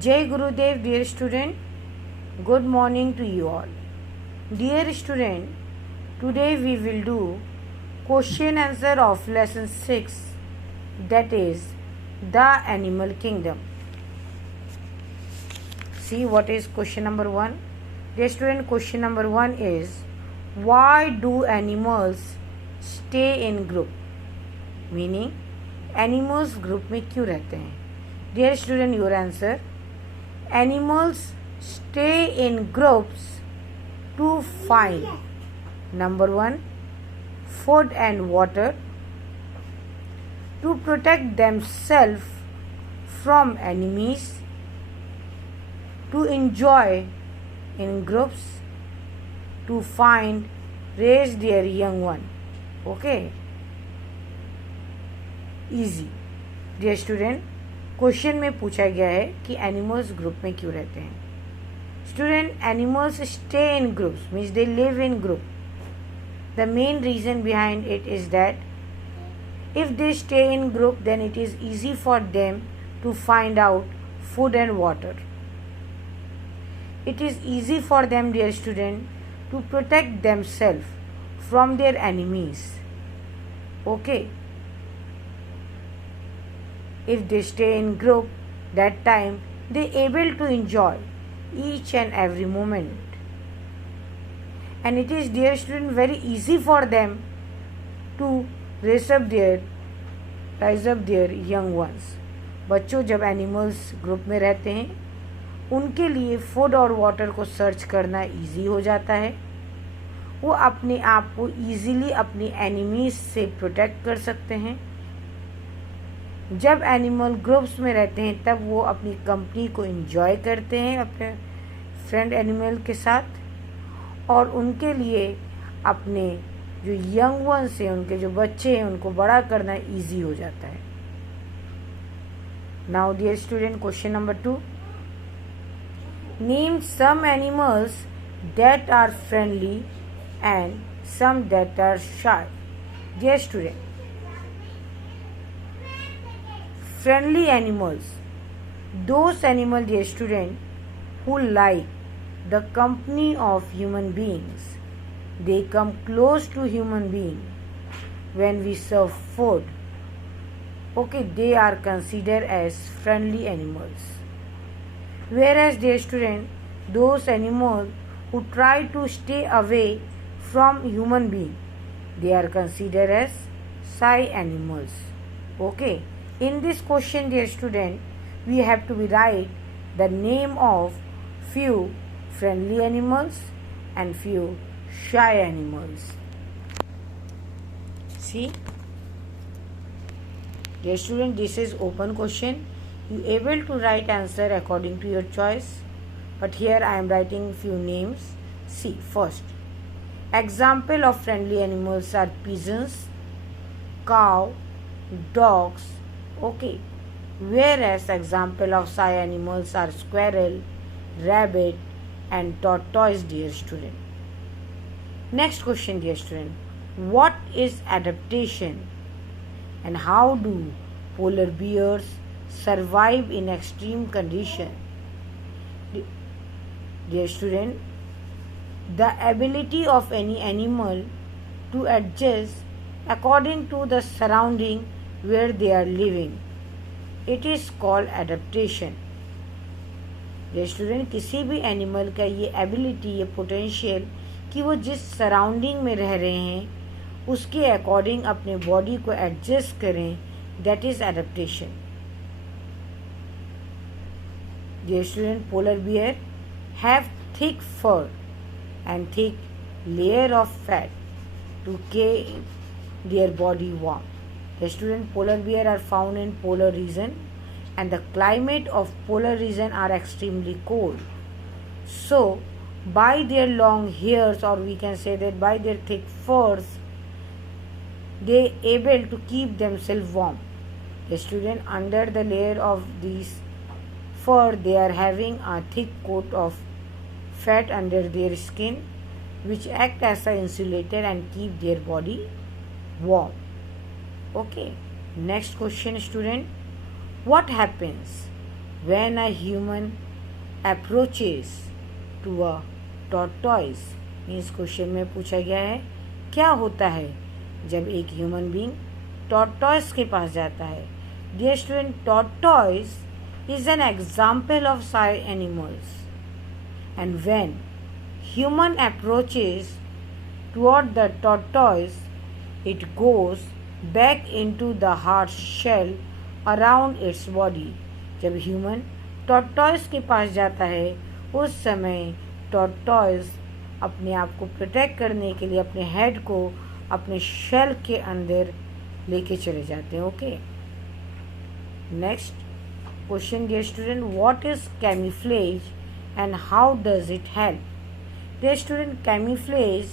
Jai Gurudev, dear student, good morning to you all. Dear student, today we will do question answer of lesson 6, that is the animal kingdom. See what is question number 1. Dear student, question number 1 is, why do animals stay in group? Meaning animals group में क्यों रहते हैं? Dear student, your answer. Animals stay in groups to find number 1, food and water, to protect themselves from enemies, to enjoy in groups, to find raise their young one. Okay, easy. Dear student, question में पूछा गया है कि animals group में क्यों रहते हैं. Student, animals stay in groups means they live in group. The main reason behind it is that if they stay in group then it is easy for them to find out food and water. It is easy for them, dear student, to protect them self from their enemies. Okay, if they stay in group, that time they able to enjoy each and every moment, and it is, dear student, very easy for them to raise up their young ones. बच्चों जब animals group में रहते हैं उनके लिए food और water को search करना इजी हो जाता है. वो अपने आप को इजीली अपनी एनिमीज से प्रोटेक्ट कर सकते हैं. जब एनिमल ग्रुप्स में रहते हैं तब वो अपनी कंपनी को एंजॉय करते हैं अपने फ्रेंड एनिमल के साथ, और उनके लिए अपने जो यंग वंस हैं, उनके जो बच्चे हैं, उनको बड़ा करना इजी हो जाता है. Now dear student, question number 2. Name some animals that are friendly and some that are shy. Dear student, friendly animals, those animals, dear student, who like the company of human beings. They come close to human being when we serve food. Okay, they are considered as friendly animals. Whereas, dear student, those animals who try to stay away from human being, they are considered as shy animals. Okay. In this question, dear student, we have to write the name of few friendly animals and few shy animals. See, dear student, this is open question. You able to write answer according to your choice, but here I am writing few names. See, first, example of friendly animals are pigeons, cow, dogs. Okay, whereas example of shy animals are squirrel, rabbit and tortoise, dear student. Next question, dear student, what is adaptation and how do polar bears survive in extreme condition? Dear student, the ability of any animal to adjust according to the surrounding where they are living, it is called adaptation. ये student, किसी भी animal का ये ability, ये potential कि वो जिस surrounding में रह रहे हैं उसके अकॉर्डिंग अपने बॉडी को एडजस्ट करें, दैट इज एडेप्टेशन. ये student, polar bear have thick fur and thick layer of fat to keep their body warm. The student, polar bear are found in polar region and the climate of polar region are extremely cold. So, by their long hairs, or we can say that by their thick furs, they able to keep themselves warm. The student, under the layer of these fur, they are having a thick coat of fat under their skin, which act as an insulator and keep their body warm. Okay, next question, student. What happens when a human approaches to a tortoise, इस question में पूछा गया है क्या होता है जब एक ह्यूमन बीइंग टॉर्टॉइस के पास जाता है. Dear student, tortoise is an example of shy animals, and when human approaches toward the tortoise, it goes back into the hard shell around its body. जब ह्यूमन टॉर्टॉइस के पास जाता है उस समय टॉर्टॉइस अपने आप को प्रोटेक्ट करने के लिए अपने हेड को अपने शेल के अंदर लेके चले जाते हैं. Okay, next question, dear student, what is camouflage and how does it help? Dear student, camouflage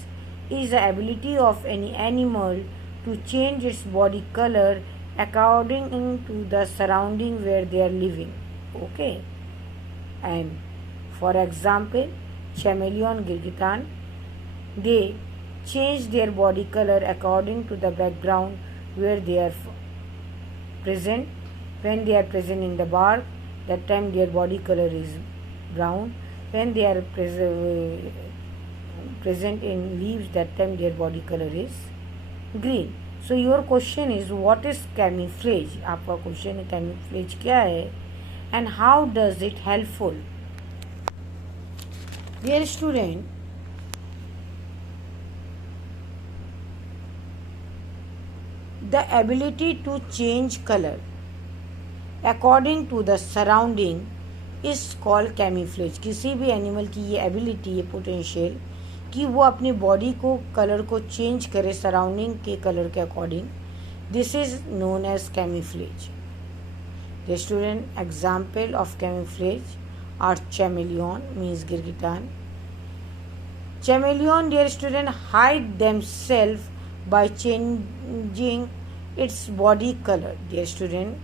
is the ability of any animal to change its body color according to the surrounding where they are living. Okay, and for example, chameleon girgitan, they change their body color according to the background where they are present. When they are present in the bark, that time their body color is brown. When they are present in leaves, that time their body color is green. So your question is, what is camouflage? आपका question है camouflage क्या है and how does it helpful? Dear student, the ability to change color according to the surrounding is called camouflage. किसी भी animal की ये ability, ये potential कि वो अपनी बॉडी को कलर को चेंज करे सराउंडिंग के कलर के according, this is known as camouflage. The student, example of camouflage are chameleon means गिरगिटान. Chameleon, dear student, hide themselves by changing its body color. Dear student,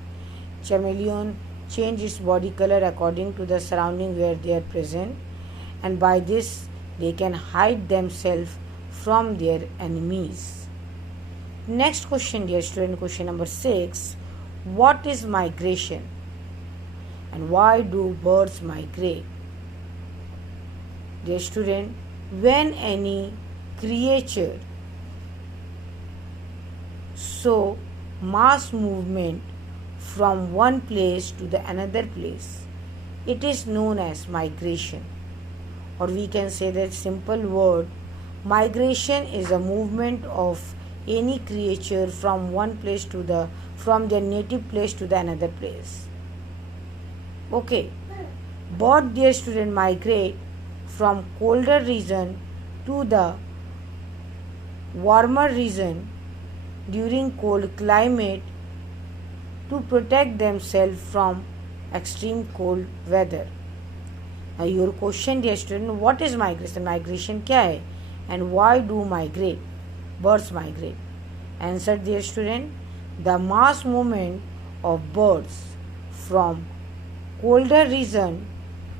chameleon change its body color according to the surrounding where they are present, and by this they can hide themselves from their enemies. Next question, dear student, question number 6. What is migration and why do birds migrate? Dear student, when any creature show mass movement from one place to the another place, it is known as migration. Or we can say that simple word, migration is a movement of any creature from one place to from their native place to the another place. Okay, bird, dear student, migrate from colder region to the warmer region during cold climate to protect themselves from extreme cold weather. Now your question, dear student, what is migration? Migration क्या है and why do birds migrate? Answer, dear student, the mass movement of birds from colder region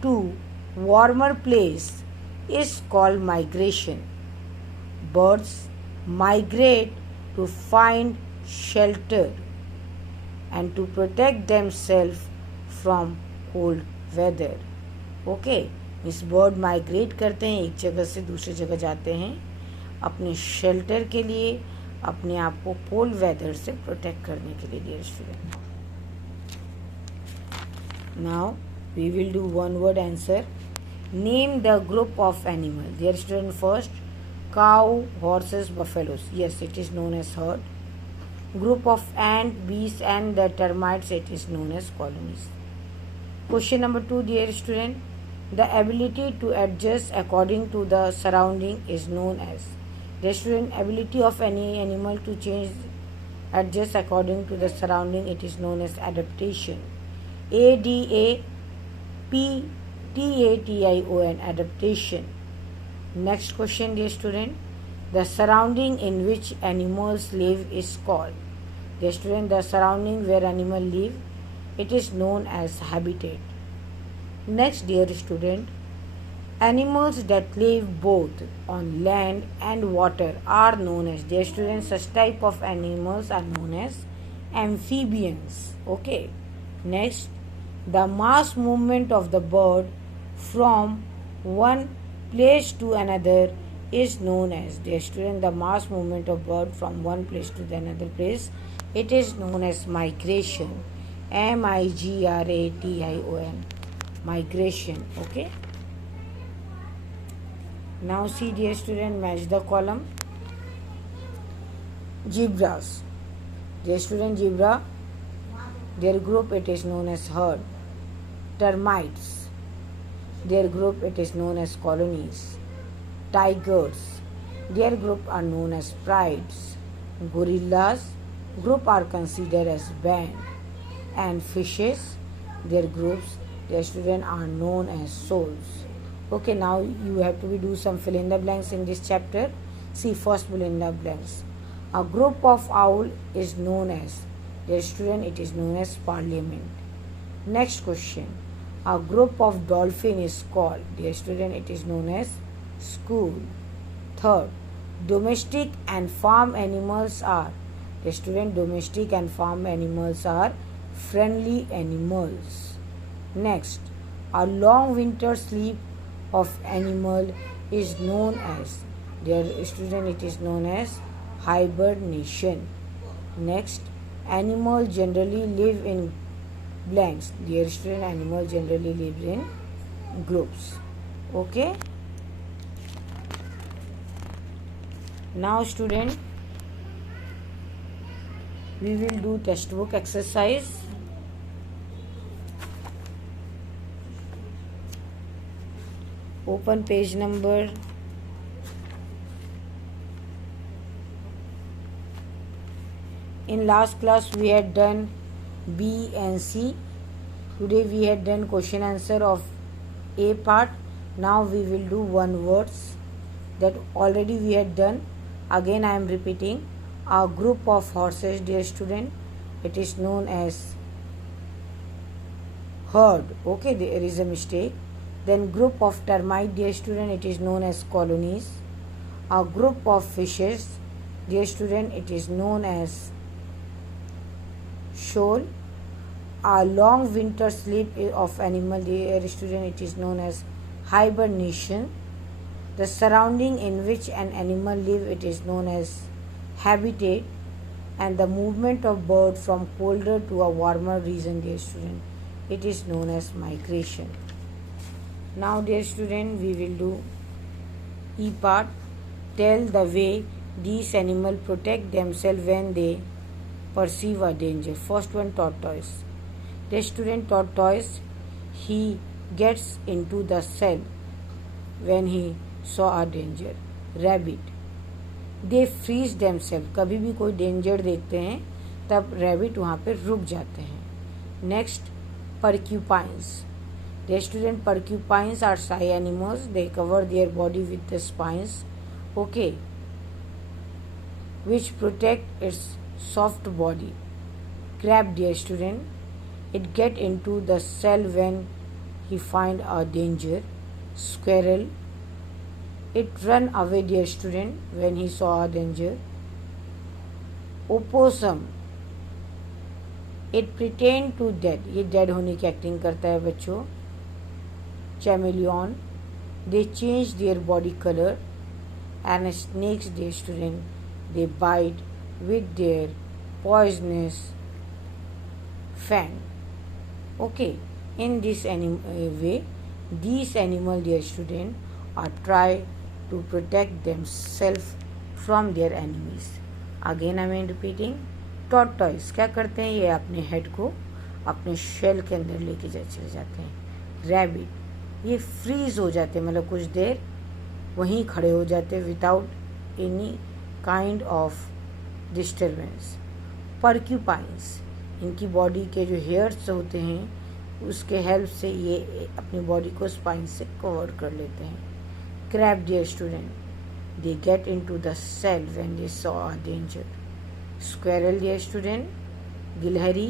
to warmer place is called migration. Birds migrate to find shelter and to protect themselves from cold weather. Okay, इस bird migrate करते हैं, एक जगह से दूसरी जगह जाते हैं अपने शेल्टर के लिए, अपने आप को कोल्ड वेदर से प्रोटेक्ट करने के लिए. Dear student, now we will do one word answer. Name the group of animal. Dear student, first cow, horses, buffaloes. Yes, it is known as herd. Group of ant, bees and the termites, it is known as colonies. Question number 2, dear student. The ability to adjust according to the surrounding is known as. Dear student, ability of any animal to adjust according to the surrounding, it is known as adaptation. ADAPTATION, adaptation. Next question, dear student. The surrounding in which animals live is called. Dear student, the surrounding where animals live, it is known as habitat. Next, dear student, animals that live both on land and water are known as. Dear students, such type of animals are known as amphibians. Okay. Next, The mass movement of the bird from one place to another is known as, dear student, the mass movement of bird from one place to the another place, it is known as migration. migration, migration. Okay, now see, dear student, match the column. Zebras, dear student, zebra, their group it is known as herd. Termites, their group it is known as colonies. Tigers, their group are known as prides. Gorillas, group are considered as band. And fishes, their groups, their students are known as souls. Okay, now you have to do some fill in the blanks in this chapter. See, first fill in the blanks. A group of owl is known as, their student, it is known as parliament. Next question. A group of dolphin is called, dear student, it is known as school. Third, domestic and farm animals are, dear student, domestic and farm animals are friendly animals. Next, a long winter sleep of animal is known as, dear student, it is known as hibernation. Next, animals generally live in blanks, dear student, animals generally live in groups. Okay, now student, we will do textbook exercise. Open page number 1. In last class we had done B and C. Today we had done question answer of A part. Now we will do one words that already we had done. Again I am repeating. A group of horses, dear student, it is known as herd. Okay, there is a mistake. Then group of termite, dear student, it is known as colonies. A group of fishes, dear student, it is known as shoal. A long winter sleep of animal, dear student, it is known as hibernation. The surrounding in which an animal live, it is known as habitat. And the movement of bird from colder to a warmer region, dear student, it is known as migration. Now, dear student, we will do E part. Tell the way these animals protect themselves when they perceive a danger. First one, tortoise. The student, tortoise, he gets into the cell when he saw a danger. Rabbit, they freeze themselves. कभी भी कोई danger देखते हैं तब rabbit वहाँ पे रुक जाते हैं. Next, porcupines. The student, porcupines are shy animals. They cover their body with the spines, okay, which protect its soft body. Crab, dear student, it get into the cell when he find a danger. Squirrel, it run away, dear student, when he saw a danger. Opossum, it pretend to dead. ये dead होने की acting करता है बच्चों. Chameleon, they change their body color. And snakes, dear student, they bite with their poisonous fang. Okay, in this way, these animals, dear student, are try to protect themselves from their enemies. Again I am repeating. Tortoise क्या करते हैं, ये अपने head को अपने shell के अंदर लेके चले जाते हैं. रैबिट, ये फ्रीज हो जाते हैं, मतलब कुछ देर वहीं खड़े हो जाते हैं without any kind of disturbance. Porcupines, इनकी बॉडी के जो हेयर्स होते हैं उसके हेल्प से ये अपनी बॉडी को स्पाइन से कवर कर लेते हैं. Crab, dear student, they get into the shell when they saw a danger. Squirrel, dear student, गिलहरी,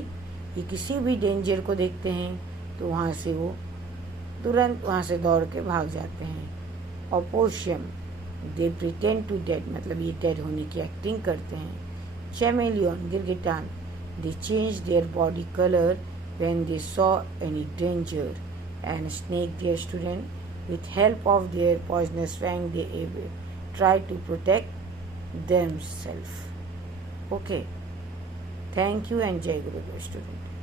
ये किसी भी डेंजर को देखते हैं तो वहाँ से वो तुरंत वहाँ से दौड़ के भाग जाते हैं. Opossum, they pretend to dead, मतलब ये डेड होने की एक्टिंग करते हैं. चैमेलियन, गिरगिटान, they change their body colour when they saw any danger, and snake, dear student, with help of their poisonous fang, they try to protect themselves. Okay. Thank you and Jai Guru, dear student.